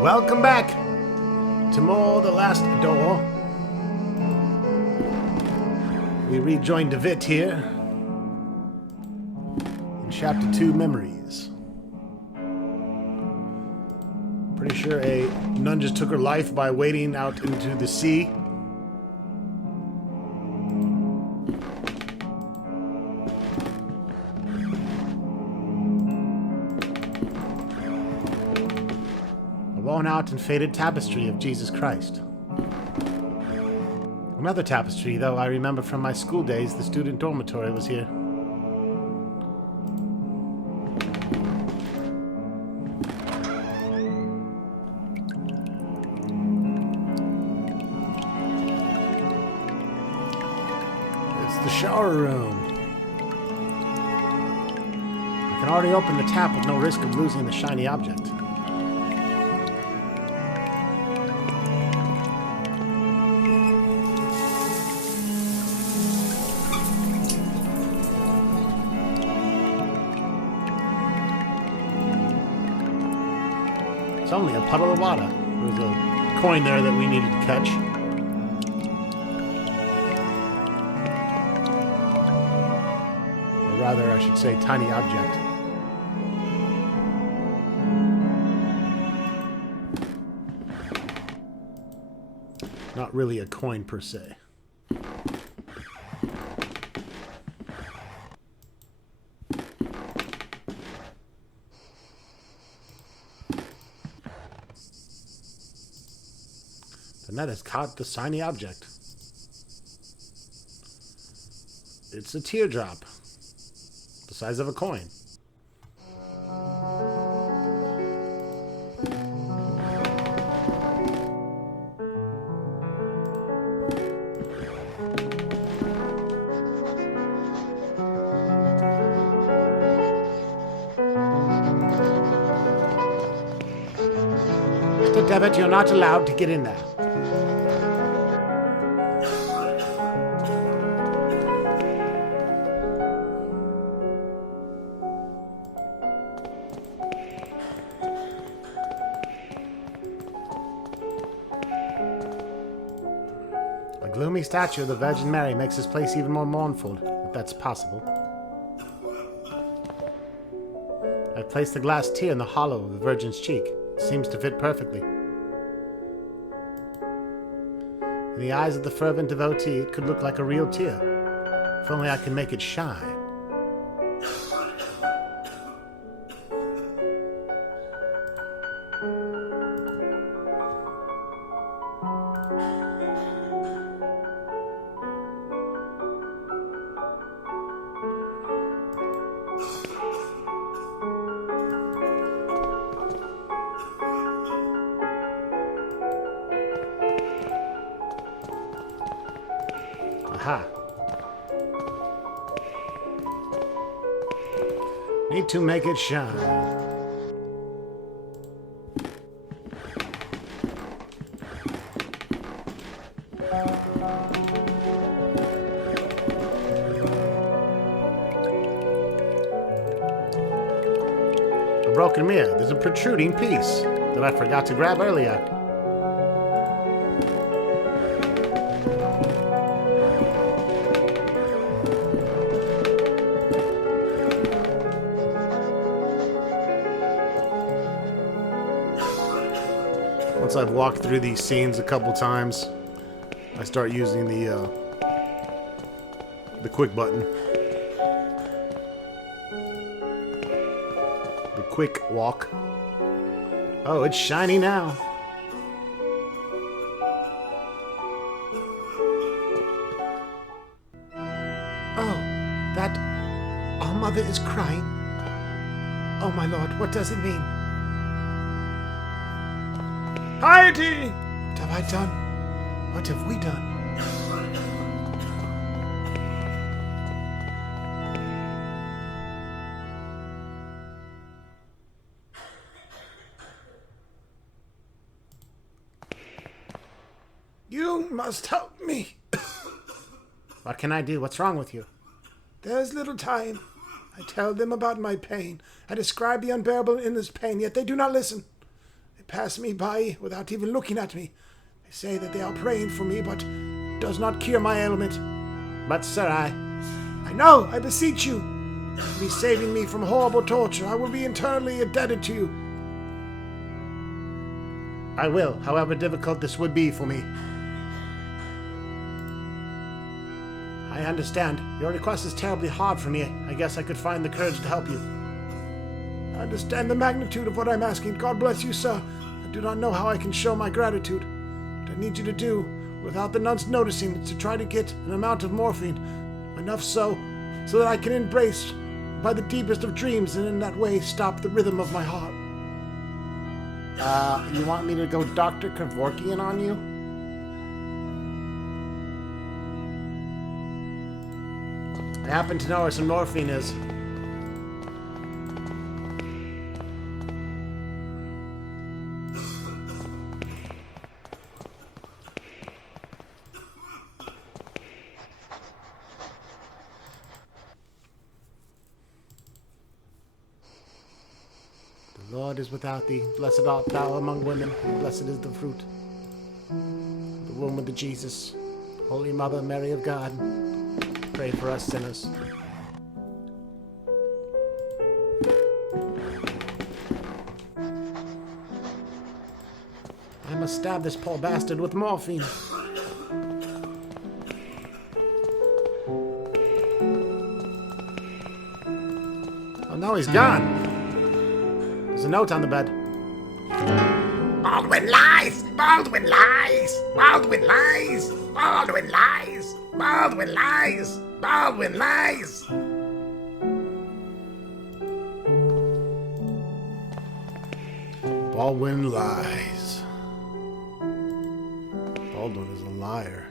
Welcome back to more The Last Door. We rejoined David here in Chapter 2, Memories. Pretty sure a nun just took her life by wading out into the sea. Worn-out and faded tapestry of Jesus Christ. Another tapestry, though, I remember from my school days. The student dormitory was here. It's the shower room. I can already open the tap with no risk of losing the shiny object. It's only a puddle of water. There's a coin there that we needed to catch. Or rather, I should say, tiny object. Not really a coin per se. The net has caught the shiny object. It's a teardrop, the size of a coin. Mr. Devitt, you're not allowed to get in there. A gloomy statue of the Virgin Mary makes this place even more mournful, if that's possible. I've placed a glass tear in the hollow of the Virgin's cheek. It seems to fit perfectly. In the eyes of the fervent devotee, it could look like a real tear. If only I can make it shine. Aha. Need to make it shine. A broken mirror. There's a protruding piece that I forgot to grab earlier. Once I've walked through these scenes a couple times, I start using the quick button. The quick walk. Oh, it's shiny now. Oh, that our mother is crying. Oh my lord, what does it mean? Piety! What have I done? What have we done? You must help me. What can I do? What's wrong with you? There's little time. I tell them about my pain. I describe the unbearable endless pain, yet they do not listen. They pass me by without even looking at me. They say that they are praying for me, but it does not cure my ailment. But, sir, I know, I beseech you. For be saving me from horrible torture, I will be eternally indebted to you. I will, however difficult this would be for me. I understand. Your request is terribly hard for me. I guess I could find the courage to help you. I understand the magnitude of what I'm asking. God bless you, sir. I do not know how I can show my gratitude. What I need you to do, without the nuns noticing, is to try to get an amount of morphine. Enough so that I can embrace by the deepest of dreams, and in that way stop the rhythm of my heart. You want me to go Dr. Kevorkian on you? I happen to know where some morphine is. The Lord is without thee. Blessed art thou among women. Blessed is the fruit of the womb of the Jesus. Holy Mother, Mary of God, pray for us sinners. I must stab this poor bastard with morphine. Oh, no, he's gone. There's a note on the bed. Baldwin lies! Baldwin lies! Baldwin lies! Baldwin lies! Baldwin lies! Baldwin lies! Baldwin lies. Baldwin is a liar.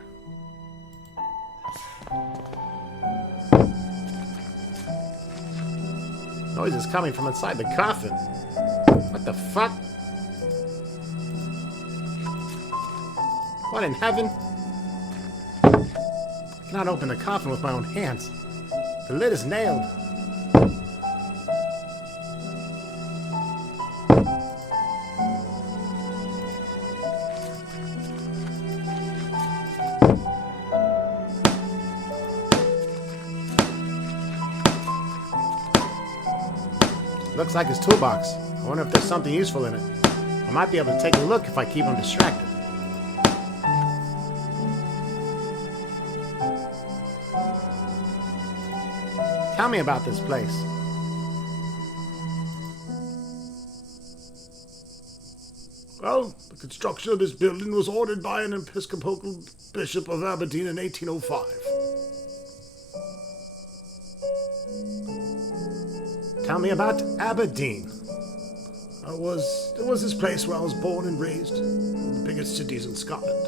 Noise is coming from inside the coffin. What the fuck? What in heaven? I cannot open the coffin with my own hands. The lid is nailed. Looks like his toolbox. I wonder if there's something useful in it. I might be able to take a look if I keep him distracted. Tell me about this place. Well, the construction of this building was ordered by an Episcopal Bishop of Aberdeen in 1805. Tell me about Aberdeen. It was this place where I was born and raised, one of the biggest cities in Scotland.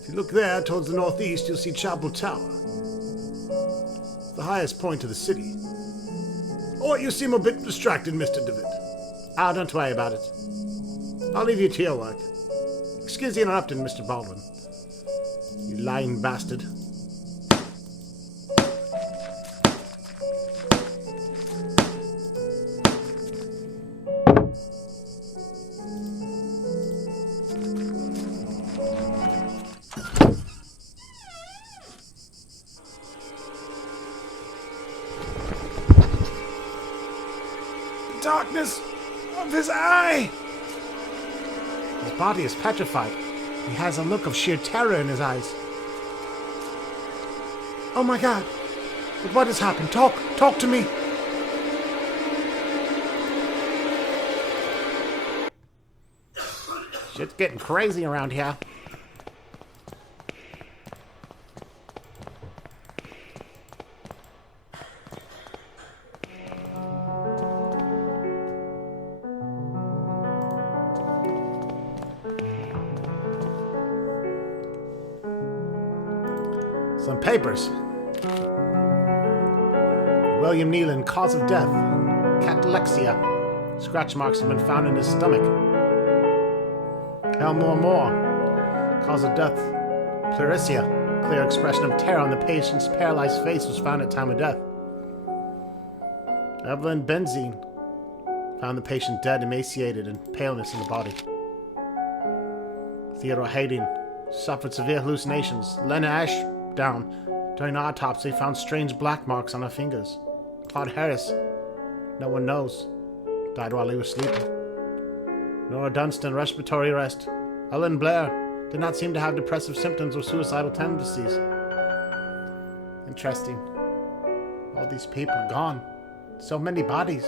If you look there towards the northeast, you'll see Chapel Tower. It's the highest point of the city. Oh, you seem a bit distracted, Mr. DeWitt. Oh, don't worry about it. I'll leave you to your work. Excuse the interrupting, Mr. Baldwin. You lying bastard. Darkness of his eye! His body is petrified. He has a look of sheer terror in his eyes. Oh my God! But what has happened? Talk to me! Shit's getting crazy around here. Some papers. William Nealon, cause of death. Catalexia. Scratch marks have been found in his stomach. Elmore Moore. Cause of death. Pleurissia. Clear expression of terror on the patient's paralyzed face was found at time of death. Evelyn Benzine. Found the patient dead, emaciated, and paleness in the body. Theodore Hayden suffered severe hallucinations. Lena Ashdown, during the autopsy, found strange black marks on her fingers. Claude Harris, no one knows, died while he was sleeping. Nora Dunstan, respiratory arrest. Ellen Blair did not seem to have depressive symptoms or suicidal tendencies. Interesting. All these people gone. So many bodies.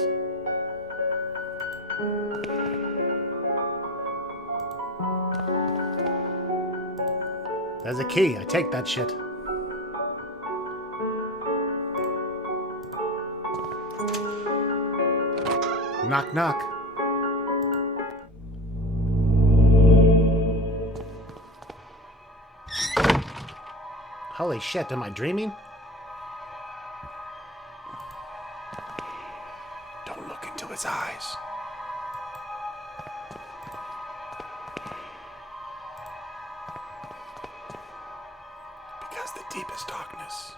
There's a key. I take that shit. Knock, knock. Holy shit, am I dreaming? Don't look into his eyes. Because the deepest darkness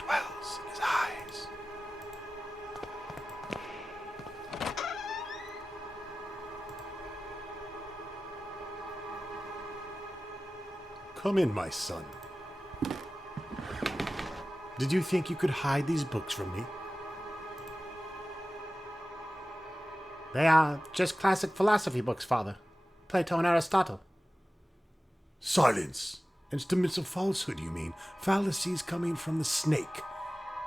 dwells in his eyes. Come in, my son. Did you think you could hide these books from me? They are just classic philosophy books, Father. Plato and Aristotle. Silence! Instruments of falsehood, you mean? Fallacies coming from the snake.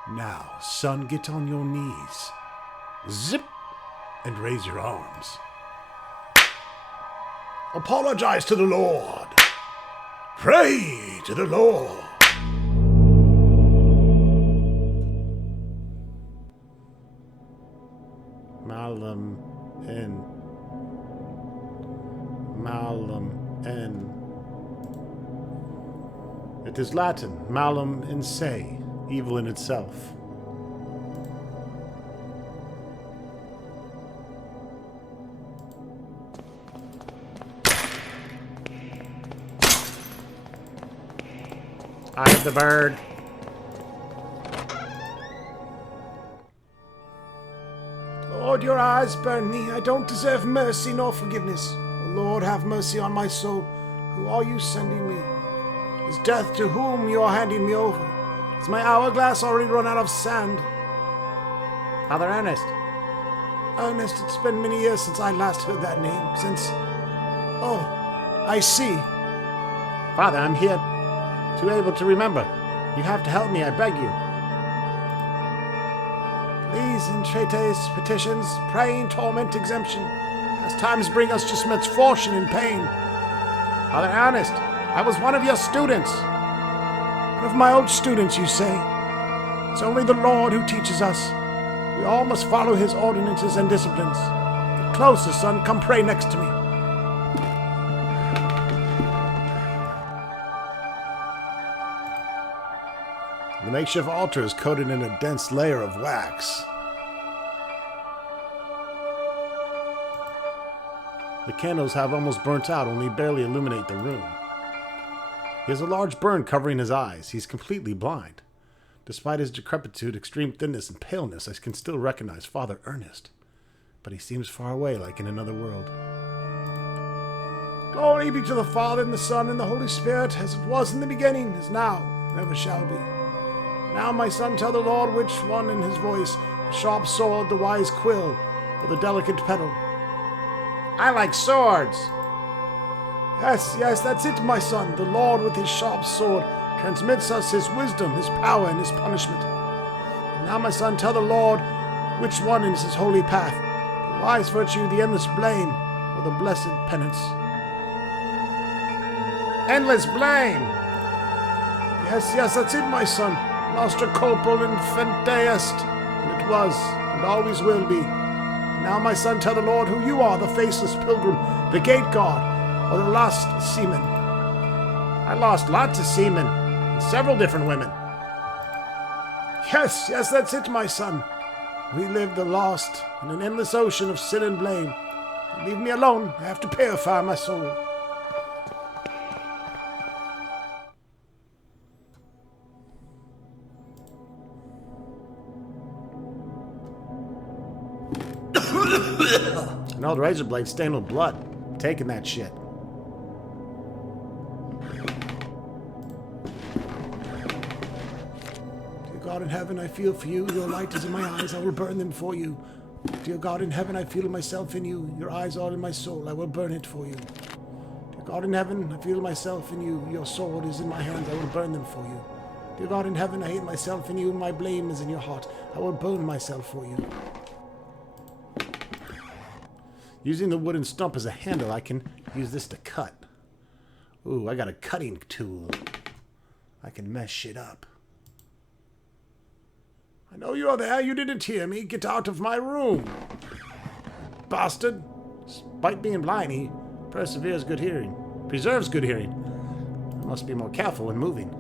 Now, son, get on your knees. Zip! And raise your arms. Apologize to the Lord. Pray to the Lord. Malum in. It is Latin, malum in se, evil in itself. Eye of the bird. Lord, your eyes burn me. I don't deserve mercy nor forgiveness. O Lord, have mercy on my soul. Who are you sending me? Is death to whom you are handing me over? Is my hourglass already run out of sand? Father Ernest. Ernest, it's been many years since I last heard that name. Since... Oh, I see. Father, I'm here, too able to remember. You have to help me, I beg you. Please, entreaties, petitions, praying, torment, exemption, as times bring us just misfortune and pain. Father Ernest, I was one of your students. One of my old students, you say? It's only the Lord who teaches us. We all must follow his ordinances and disciplines. Get closer, son. Come pray next to me. The makeshift altar is coated in a dense layer of wax. The candles have almost burnt out, only barely illuminate the room. He has a large burn covering his eyes. He's completely blind. Despite his decrepitude, extreme thinness, and paleness, I can still recognize Father Ernest. But he seems far away, like in another world. Glory be to the Father, and the Son, and the Holy Spirit, as it was in the beginning, is now, and ever shall be. Now, my son, tell the Lord which one in his voice, the sharp sword, the wise quill, or the delicate petal. I like swords. Yes, that's it, my son. The Lord with his sharp sword transmits us his wisdom, his power, and his punishment. And now, my son, tell the Lord which one is his holy path, the wise virtue, the endless blame, or the blessed penance. Endless blame. Yes, that's it, my son. Nostra corpul infante est, and it was, and always will be. And now, my son, tell the Lord who you are, the faceless pilgrim, the gate guard, or the lost seaman. I lost lots of seamen, and several different women. Yes, that's it, my son. We live the lost in an endless ocean of sin and blame. Leave me alone. I have to purify my soul. An old razor blade stained with blood. Taking that shit. Dear God in heaven, I feel for you. Your light is in my eyes. I will burn them for you. Dear God in heaven, I feel myself in you. Your eyes are in my soul. I will burn it for you. Dear God in heaven, I feel myself in you. Your sword is in my hands. I will burn them for you. Dear God in heaven, I hate myself in you. My blame is in your heart. I will burn myself for you. Using the wooden stump as a handle, I can use this to cut. Ooh, I got a cutting tool. I can mess shit up. I know you're there. You didn't hear me. Get out of my room. Bastard. Despite being blind, he preserves good hearing. I must be more careful when moving.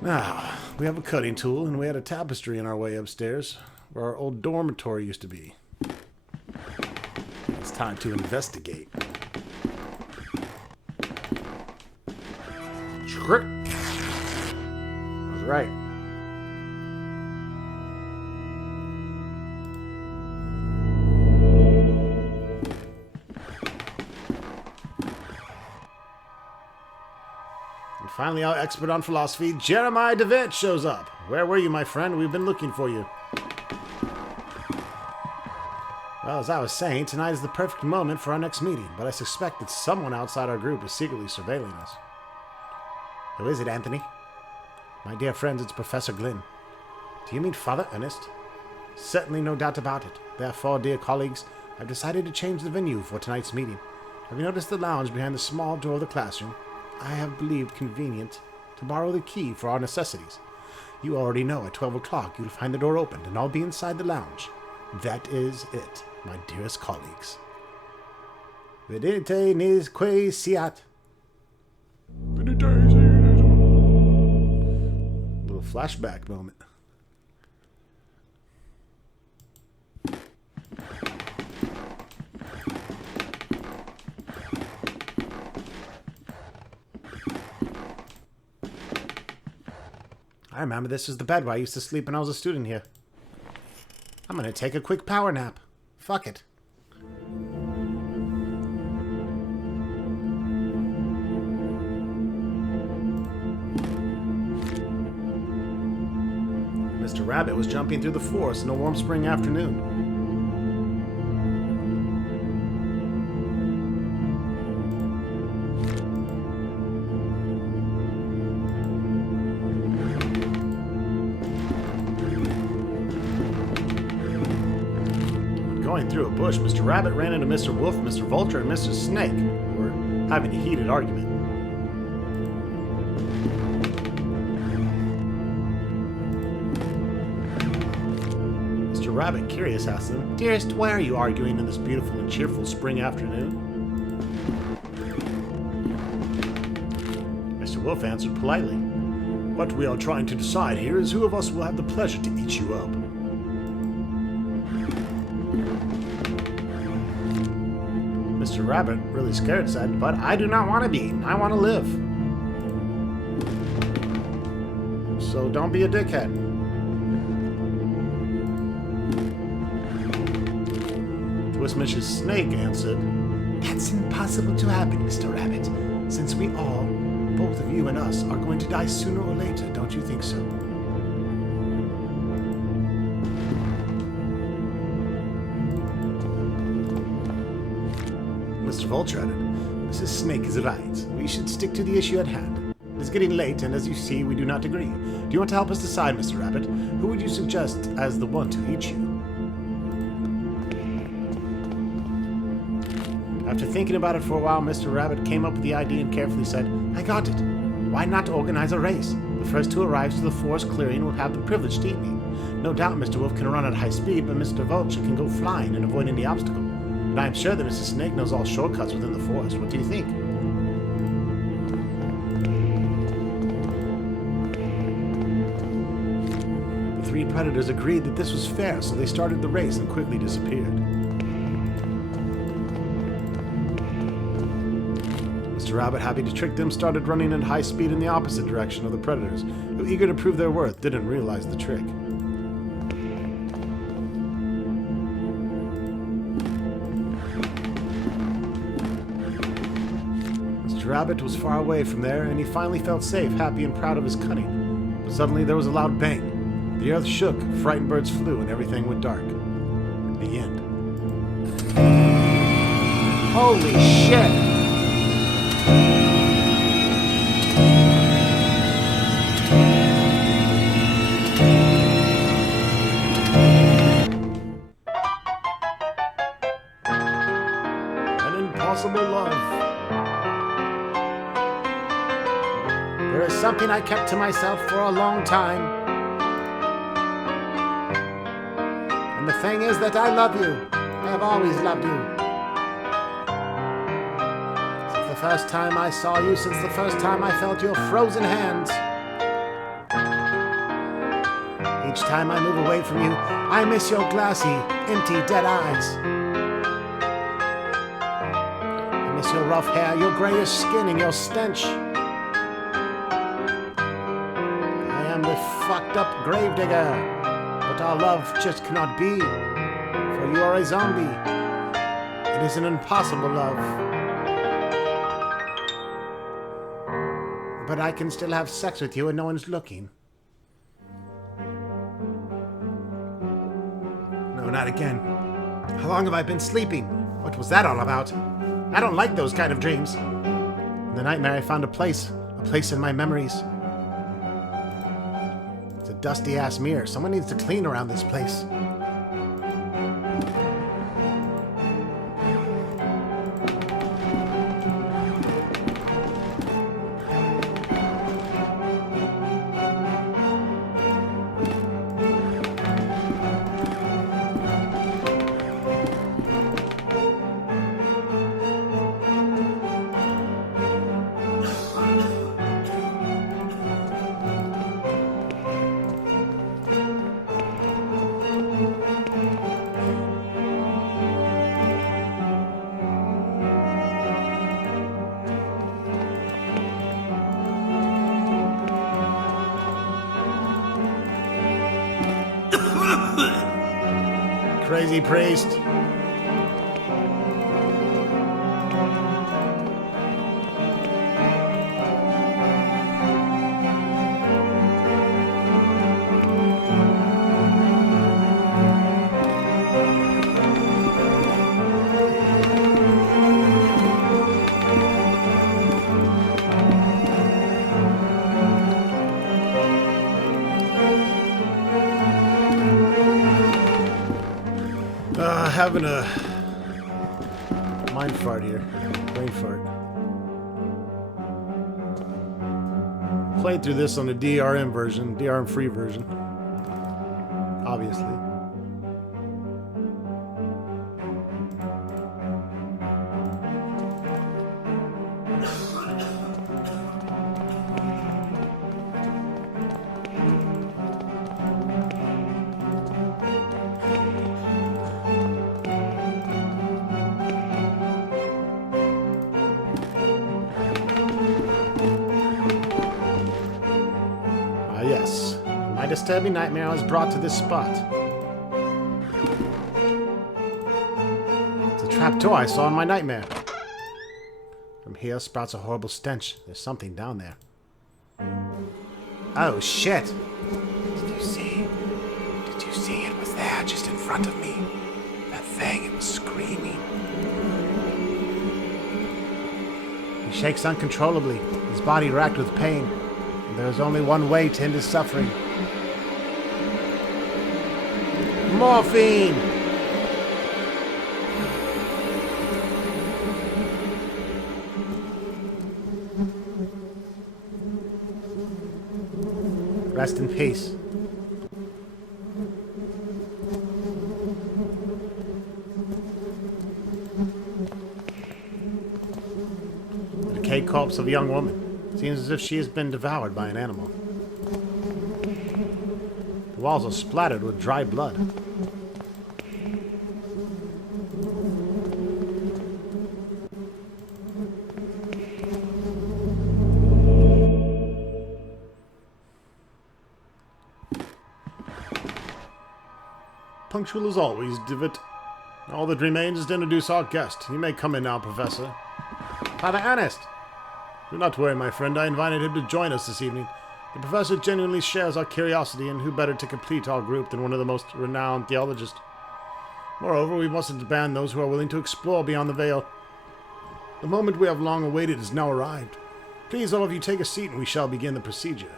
Now, we have a cutting tool, and we had a tapestry in our way upstairs, where our old dormitory used to be. It's time to investigate. Script. I was right. And finally, our expert on philosophy, Jeremiah DeWitt, shows up. Where were you, my friend? We've been looking for you. Well, as I was saying, tonight is the perfect moment for our next meeting, but I suspect that someone outside our group is secretly surveilling us. Who is it, Anthony? My dear friends, it's Professor Glynn. Do you mean Father Ernest? Certainly, no doubt about it. Therefore, dear colleagues, I've decided to change the venue for tonight's meeting. Have you noticed the lounge behind the small door of the classroom? I have believed convenient to borrow the key for our necessities. You already know at 12 o'clock you'll find the door opened, and I'll be inside the lounge. That is it, my dearest colleagues. Vedete nisque siat. Little flashback moment. I remember this was the bed where I used to sleep when I was a student here. I'm gonna take a quick power nap. Fuck it. Mr. Rabbit was jumping through the forest in a warm spring afternoon. Going through a bush, Mr. Rabbit ran into Mr. Wolf, Mr. Vulture, and Mr. Snake, who were having a heated argument. Mr. Rabbit, curious, asked them, "Dearest, why are you arguing in this beautiful and cheerful spring afternoon?" Mr. Wolf answered politely, "What we are trying to decide here is who of us will have the pleasure to eat you up." Mr. Rabbit, really scared, said, "But I do not want to be eaten. I want to live." "So don't be a dickhead." To which Mrs. Snake answered, "That's impossible to happen, Mr. Rabbit, since we all, both of you and us, are going to die sooner or later, don't you think so?" Mr. Vulture added, "Mrs. Snake is right. We should stick to the issue at hand. It is getting late, and as you see, we do not agree. Do you want to help us decide, Mr. Rabbit? Who would you suggest as the one to eat you?" After thinking about it for a while, Mr. Rabbit came up with the idea and carefully said, "I got it. Why not organize a race? The first who arrives to the forest clearing will have the privilege to eat me. No doubt Mr. Wolf can run at high speed, but Mr. Vulture can go flying and avoid any obstacle. And I am sure that Mrs. Snake knows all shortcuts within the forest. What do you think?" The three predators agreed that this was fair, so they started the race and quickly disappeared. Mr. Mr. Rabbit, happy to trick them, started running at high speed in the opposite direction of the predators, who, eager to prove their worth, didn't realize the trick. Mr. Rabbit was far away from there, and he finally felt safe, happy and proud of his cunning. But suddenly there was a loud bang. The earth shook, frightened birds flew, and everything went dark. The end. Holy shit! An impossible love. There is something I kept to myself for a long time. And the thing is that I love you. I have always loved you. Since the first time I saw you, since the first time I felt your frozen hands. Each time I move away from you, I miss your glassy, empty, dead eyes. I miss your rough hair, your grayish skin, and your stench. I am the fucked up gravedigger, but our love just cannot be, for you are a zombie. It is an impossible love. But I can still have sex with you and no one's looking. No, not again. How long have I been sleeping? What was that all about? I don't like those kind of dreams. In the nightmare I found a place in my memories. It's a dusty-ass mirror. Someone needs to clean around this place. Crazy priest. Having a mind fart here. Brain fart. Played through this on the DRM version, DRM free version. Obviously. Yes. My disturbing nightmare was brought to this spot. It's a trapdoor I saw in my nightmare. From here sprouts a horrible stench. There's something down there. Oh, shit! Did you see? Did you see it was there just in front of me? That thing, it was screaming. He shakes uncontrollably, his body racked with pain. There is only one way to end his suffering. Morphine! Rest in peace. The decayed corpse of a young woman. Seems as if she has been devoured by an animal. The walls are splattered with dried blood. Punctual as always, Divot. All that remains is to introduce our guest. You may come in now, Professor. Father Ernest! Do not worry, my friend. I invited him to join us this evening. The Professor genuinely shares our curiosity, and who better to complete our group than one of the most renowned theologists? Moreover, we mustn't ban those who are willing to explore beyond the veil. The moment we have long awaited has now arrived. Please, all of you, take a seat, and we shall begin the procedure.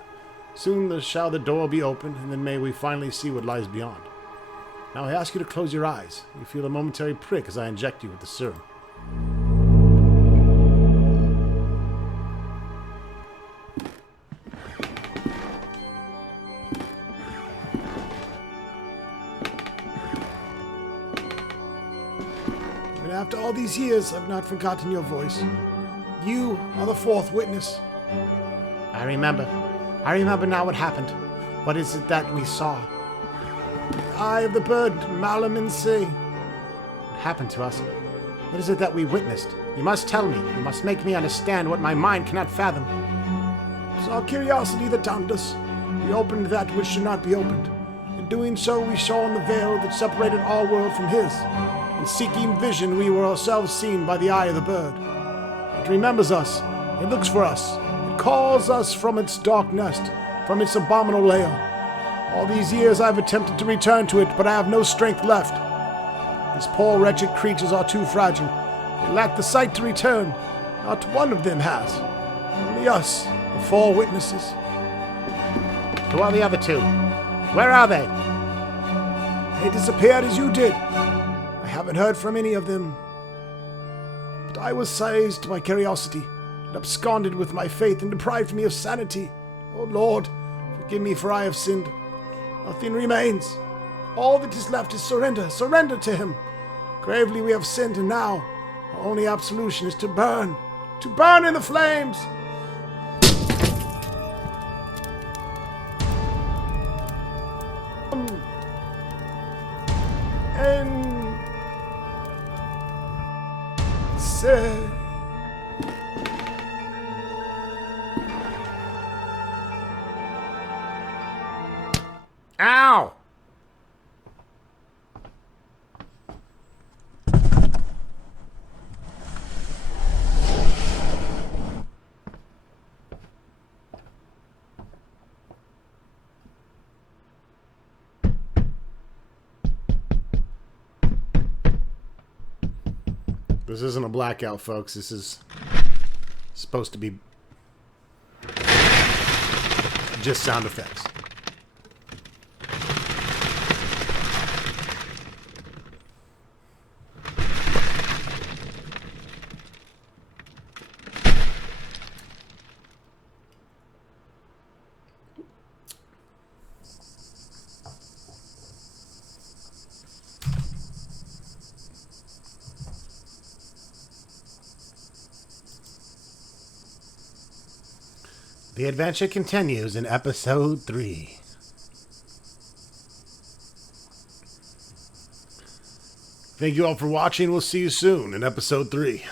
Soon shall the door be opened, and then may we finally see what lies beyond. Now I ask you to close your eyes. You feel a momentary prick as I inject you with the serum. And after all these years, I've not forgotten your voice. You are the fourth witness. I remember. I remember now what happened. What is it that we saw? The eye of the bird, Malum in sea. What happened to us? What is it that we witnessed? You must tell me. You must make me understand what my mind cannot fathom. It was our curiosity that damped us. We opened that which should not be opened. In doing so, we saw in the veil that separated our world from his. In seeking vision, we were ourselves seen by the eye of the bird. It remembers us. It looks for us. It calls us from its dark nest, from its abominable lair. All these years I've attempted to return to it, but I have no strength left. These poor wretched creatures are too fragile. They lack the sight to return. Not one of them has. Only us, the four witnesses. Who are the other two? Where are they? They disappeared as you did. I haven't heard from any of them. But I was seized by curiosity, and absconded with my faith, and deprived me of sanity. Oh Lord, forgive me, for I have sinned. Nothing remains. All that is left is surrender. Surrender to him. Gravely we have sinned, and now our only absolution is to burn. To burn in the flames. And say. Ow! This isn't a blackout, folks. This is supposed to be just sound effects. The adventure continues in episode 3. Thank you all for watching. We'll see you soon in episode 3.